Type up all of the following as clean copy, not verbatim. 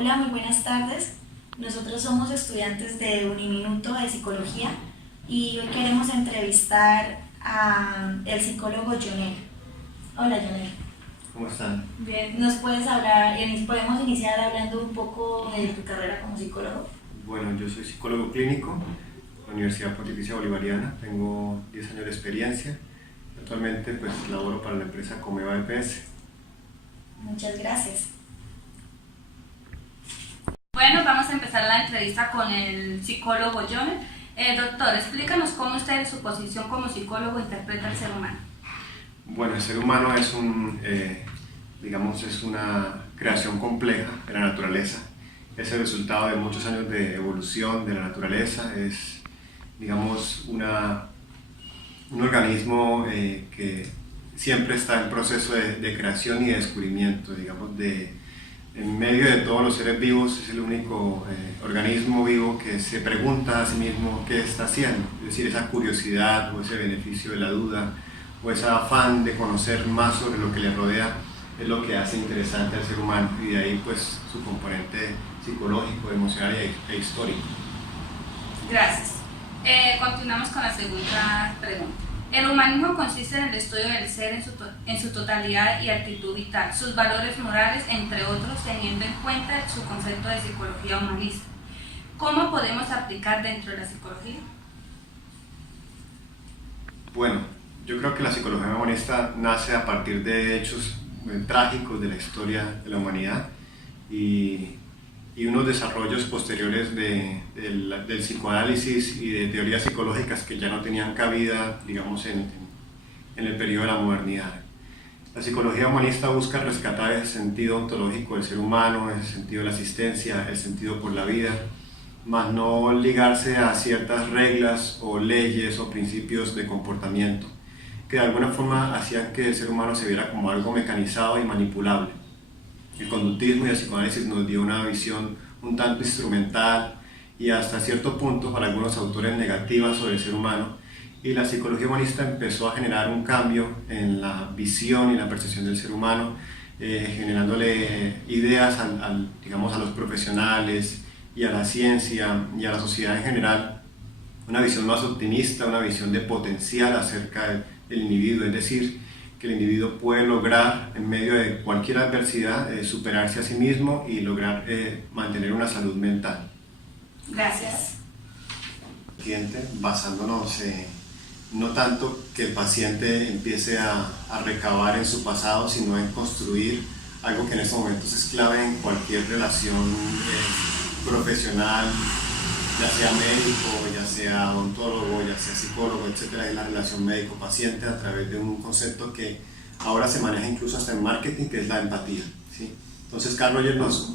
Hola, muy buenas tardes. Nosotros somos estudiantes de Uniminuto de Psicología y hoy queremos entrevistar a el psicólogo Jonel. Hola, Jonel. ¿Cómo están? Bien, ¿nos puedes hablar, podemos iniciar hablando un poco de tu carrera como psicólogo? Bueno, yo soy psicólogo clínico en la Universidad Pontificia Bolivariana, tengo 10 años de experiencia. Actualmente pues laboro para la empresa Comeva EPS. Muchas gracias. Bueno, vamos a empezar la entrevista con el psicólogo Jonel. Doctor, explícanos cómo usted en su posición como psicólogo interpreta al ser humano. Bueno, el ser humano es es una creación compleja de la naturaleza. Es el resultado de muchos años de evolución de la naturaleza. Es, un organismo que siempre está en proceso de creación y de descubrimiento, en medio de todos los seres vivos es el único organismo vivo que se pregunta a sí mismo qué está haciendo, es decir, esa curiosidad o ese beneficio de la duda o ese afán de conocer más sobre lo que le rodea es lo que hace interesante al ser humano, y de ahí pues su componente psicológico, emocional e histórico. Gracias. Continuamos con la segunda pregunta. El humanismo consiste en el estudio del ser en su totalidad y actitud vital, sus valores morales, entre otros, teniendo en cuenta su concepto de psicología humanista. ¿Cómo podemos aplicar dentro de la psicología? Bueno, yo creo que la psicología humanista nace a partir de hechos trágicos de la historia de la humanidad y unos desarrollos posteriores del psicoanálisis y de teorías psicológicas que ya no tenían cabida, en el periodo de la modernidad. La psicología humanista busca rescatar ese sentido ontológico del ser humano, ese sentido de la existencia, el sentido por la vida, más no ligarse a ciertas reglas o leyes o principios de comportamiento que de alguna forma hacían que el ser humano se viera como algo mecanizado y manipulable. El conductismo y el psicoanálisis nos dio una visión un tanto instrumental y hasta cierto punto, para algunos autores, negativa sobre el ser humano, y la psicología humanista empezó a generar un cambio en la visión y la percepción del ser humano, generándole ideas a los profesionales y a la ciencia y a la sociedad en general, una visión más optimista, una visión de potencial acerca del individuo, es decir, que el individuo puede lograr en medio de cualquier adversidad superarse a sí mismo y lograr mantener una salud mental. Gracias. Basándonos no tanto que el paciente empiece a recabar en su pasado, sino en construir algo que en estos momentos es clave en cualquier relación profesional, ya sea médico, ya sea odontólogo, ya sea psicólogo, etc. Es la relación médico-paciente a través de un concepto que ahora se maneja incluso hasta en marketing, que es la empatía, ¿sí? Entonces Carl Rogers nos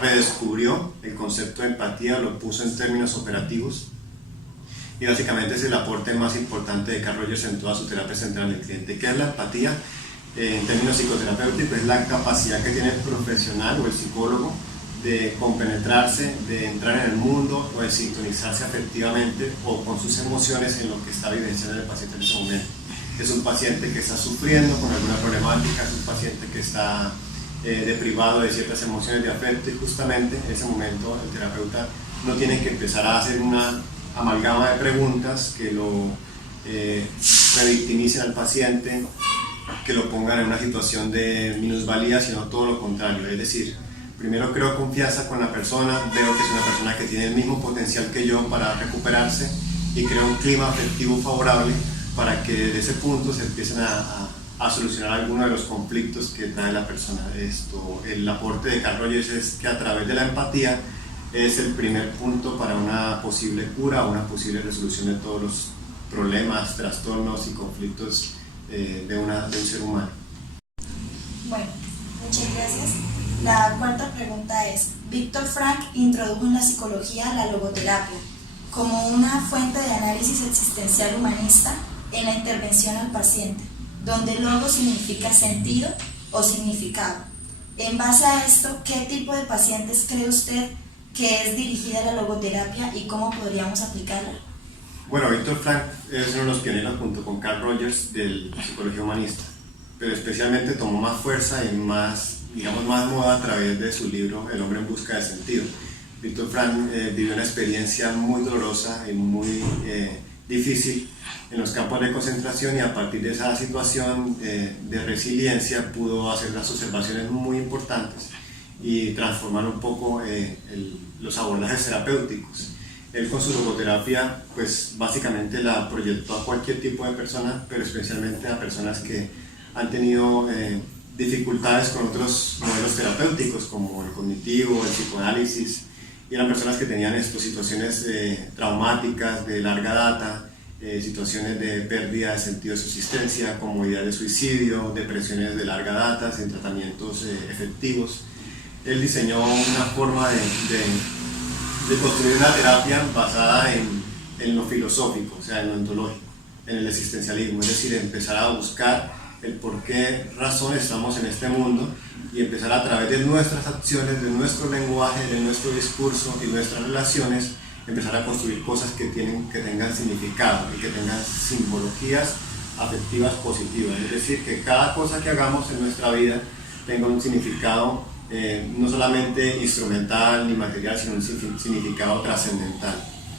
redescubrió el concepto de empatía, lo puso en términos operativos y básicamente es el aporte más importante de Carl Rogers en toda su terapia central del cliente. ¿Qué es la empatía? En términos psicoterapéuticos es la capacidad que tiene el profesional o el psicólogo de compenetrarse, de entrar en el mundo o de sintonizarse afectivamente o con sus emociones en lo que está vivenciando el paciente en ese momento. Es un paciente que está sufriendo con alguna problemática, es un paciente que está deprivado de ciertas emociones de afecto, y justamente en ese momento el terapeuta no tiene que empezar a hacer una amalgama de preguntas que lo revictimicen al paciente, que lo pongan en una situación de minusvalía, sino todo lo contrario, es decir, primero creo confianza con la persona, veo que es una persona que tiene el mismo potencial que yo para recuperarse y creo un clima afectivo favorable para que desde ese punto se empiecen a solucionar algunos de los conflictos que trae la persona. El aporte de Carl Rogers es que a través de la empatía es el primer punto para una posible cura o una posible resolución de todos los problemas, trastornos y conflictos de un ser humano. Bueno, muchas gracias. La cuarta pregunta es, Víctor Frank introdujo en la psicología la logoterapia como una fuente de análisis existencial humanista en la intervención al paciente, donde logo significa sentido o significado. En base a esto, ¿qué tipo de pacientes cree usted que es dirigida la logoterapia y cómo podríamos aplicarla? Bueno, Víctor Frank es uno de los pioneros junto con Carl Rogers de la psicología humanista. pero especialmente tomó más fuerza y más, digamos, más moda a través de su libro El hombre en busca de sentido. Viktor Frankl vivió una experiencia muy dolorosa y muy difícil en los campos de concentración, y a partir de esa situación de resiliencia pudo hacer unas observaciones muy importantes y transformar un poco los abordajes terapéuticos. Él con su logoterapia pues básicamente la proyectó a cualquier tipo de persona, pero especialmente a personas que han tenido dificultades con otros modelos terapéuticos como el cognitivo, el psicoanálisis, y eran personas que tenían situaciones traumáticas de larga data, situaciones de pérdida de sentido de subsistencia, como ideas de suicidio, depresiones de larga data, sin tratamientos efectivos. Él diseñó una forma de construir una terapia basada en lo filosófico, o sea, en lo ontológico, en el existencialismo, es decir, empezar a buscar el por qué razón estamos en este mundo y empezar a través de nuestras acciones, de nuestro lenguaje, de nuestro discurso y nuestras relaciones, empezar a construir cosas que tengan significado y que tengan simbologías afectivas positivas, es decir, que cada cosa que hagamos en nuestra vida tenga un significado no solamente instrumental ni material, sino un significado trascendental,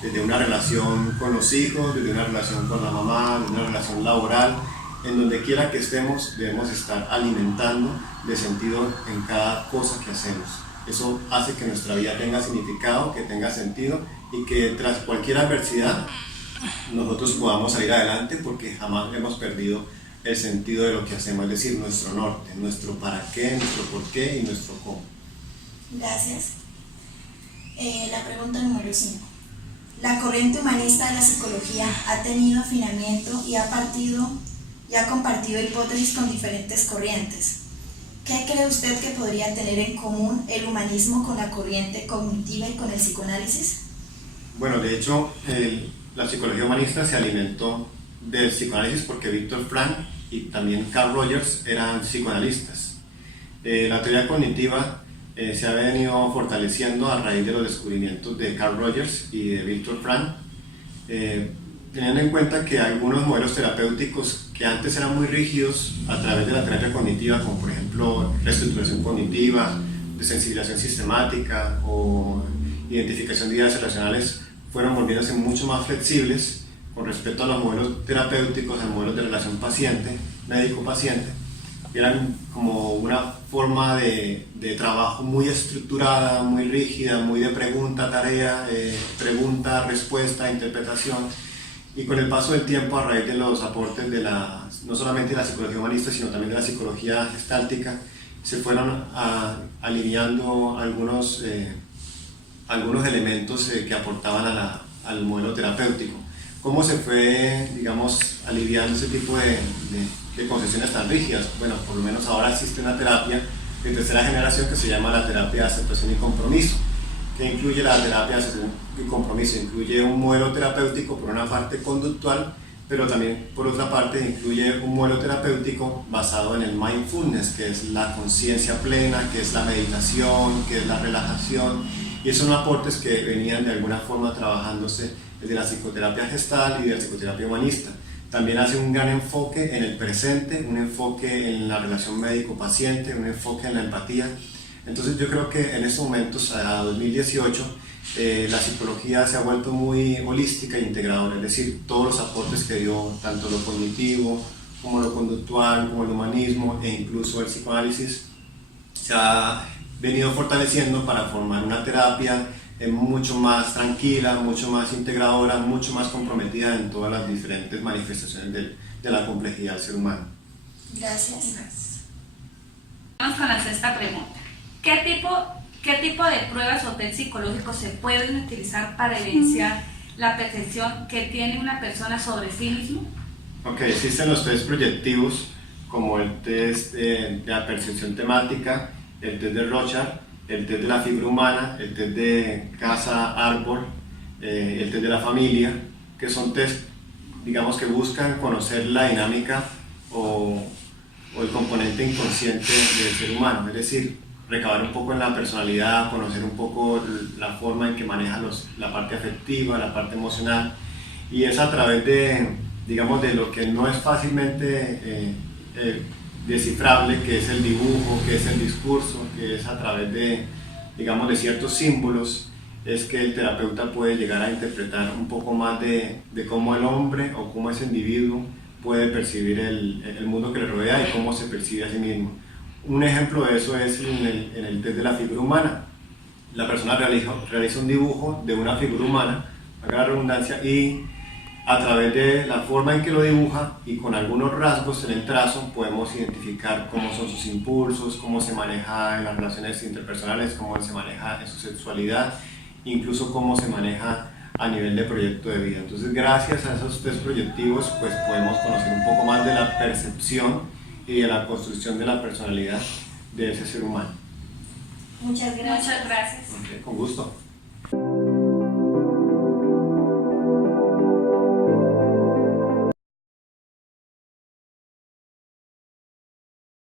desde una relación con los hijos, desde una relación con la mamá, desde una relación laboral. En donde quiera que estemos, debemos estar alimentando de sentido en cada cosa que hacemos. Eso hace que nuestra vida tenga significado, que tenga sentido, y que tras cualquier adversidad nosotros podamos salir adelante, porque jamás hemos perdido el sentido de lo que hacemos, es decir, nuestro norte, nuestro para qué, nuestro por qué y nuestro cómo. Gracias. La pregunta número 5. La corriente humanista de la psicología ha tenido afinamiento y ha compartido hipótesis con diferentes corrientes. ¿Qué cree usted que podría tener en común el humanismo con la corriente cognitiva y con el psicoanálisis? Bueno, de hecho, la psicología humanista se alimentó del psicoanálisis porque Viktor Frankl y también Carl Rogers eran psicoanalistas. La teoría cognitiva se ha venido fortaleciendo a raíz de los descubrimientos de Carl Rogers y de Viktor Frankl, teniendo en cuenta que algunos modelos terapéuticos que antes eran muy rígidos a través de la terapia cognitiva, como por ejemplo reestructuración cognitiva, desensibilización sistemática o identificación de ideas relacionales, fueron volviéndose mucho más flexibles con respecto a los modelos terapéuticos, a modelos de relación paciente, médico-paciente. Eran como una forma de trabajo muy estructurada, muy rígida, muy de pregunta-tarea, pregunta-respuesta, interpretación. Y con el paso del tiempo, a raíz de los aportes no solamente de la psicología humanista, sino también de la psicología gestáltica, se fueron alineando algunos elementos que aportaban al modelo terapéutico. ¿Cómo se fue, digamos, aliviando ese tipo de concepciones tan rígidas? Bueno, por lo menos ahora existe una terapia de tercera generación que se llama la terapia de aceptación y compromiso, que incluye la terapia de aceptación y compromiso, incluye un modelo terapéutico por una parte conductual, pero también por otra parte incluye un modelo terapéutico basado en el mindfulness, que es la conciencia plena, que es la meditación, que es la relajación, y esos son aportes que venían de alguna forma trabajándose desde la psicoterapia gestal y de la psicoterapia humanista. También hace un gran enfoque en el presente, un enfoque en la relación médico-paciente, un enfoque en la empatía. Entonces yo creo que en estos momentos, a 2018, la psicología se ha vuelto muy holística e integradora, es decir, todos los aportes que dio, tanto lo cognitivo como lo conductual, como el humanismo e incluso el psicoanálisis, se ha venido fortaleciendo para formar una terapia mucho más tranquila, mucho más integradora, mucho más comprometida en todas las diferentes manifestaciones de la complejidad del ser humano. Gracias. Vamos con la sexta pregunta. ¿Qué tipo de pruebas o test psicológicos se pueden utilizar para evidenciar la percepción que tiene una persona sobre sí mismo? Ok, existen los test proyectivos como el test de la percepción temática, el test de Rorschach, el test de la figura humana, el test de casa-árbol, el test de la familia, que son test, digamos, que buscan conocer la dinámica o el componente inconsciente del ser humano, es decir, recabar un poco en la personalidad, conocer un poco la forma en que maneja la parte afectiva, la parte emocional, y es a través de, digamos, de lo que no es fácilmente descifrable, que es el dibujo, que es el discurso, que es a través de, digamos, de ciertos símbolos, es que el terapeuta puede llegar a interpretar un poco más de cómo el hombre o cómo ese individuo puede percibir el mundo que le rodea y cómo se percibe a sí mismo. Un ejemplo de eso es en el test de la figura humana. La persona realiza un dibujo de una figura humana, valga la redundancia, y a través de la forma en que lo dibuja y con algunos rasgos en el trazo podemos identificar cómo son sus impulsos, cómo se maneja en las relaciones interpersonales, cómo se maneja en su sexualidad, incluso cómo se maneja a nivel de proyecto de vida. Entonces, gracias a esos test proyectivos, pues podemos conocer un poco más de la percepción y de la construcción de la personalidad de ese ser humano. Muchas gracias. Muchas gracias. Okay, con gusto.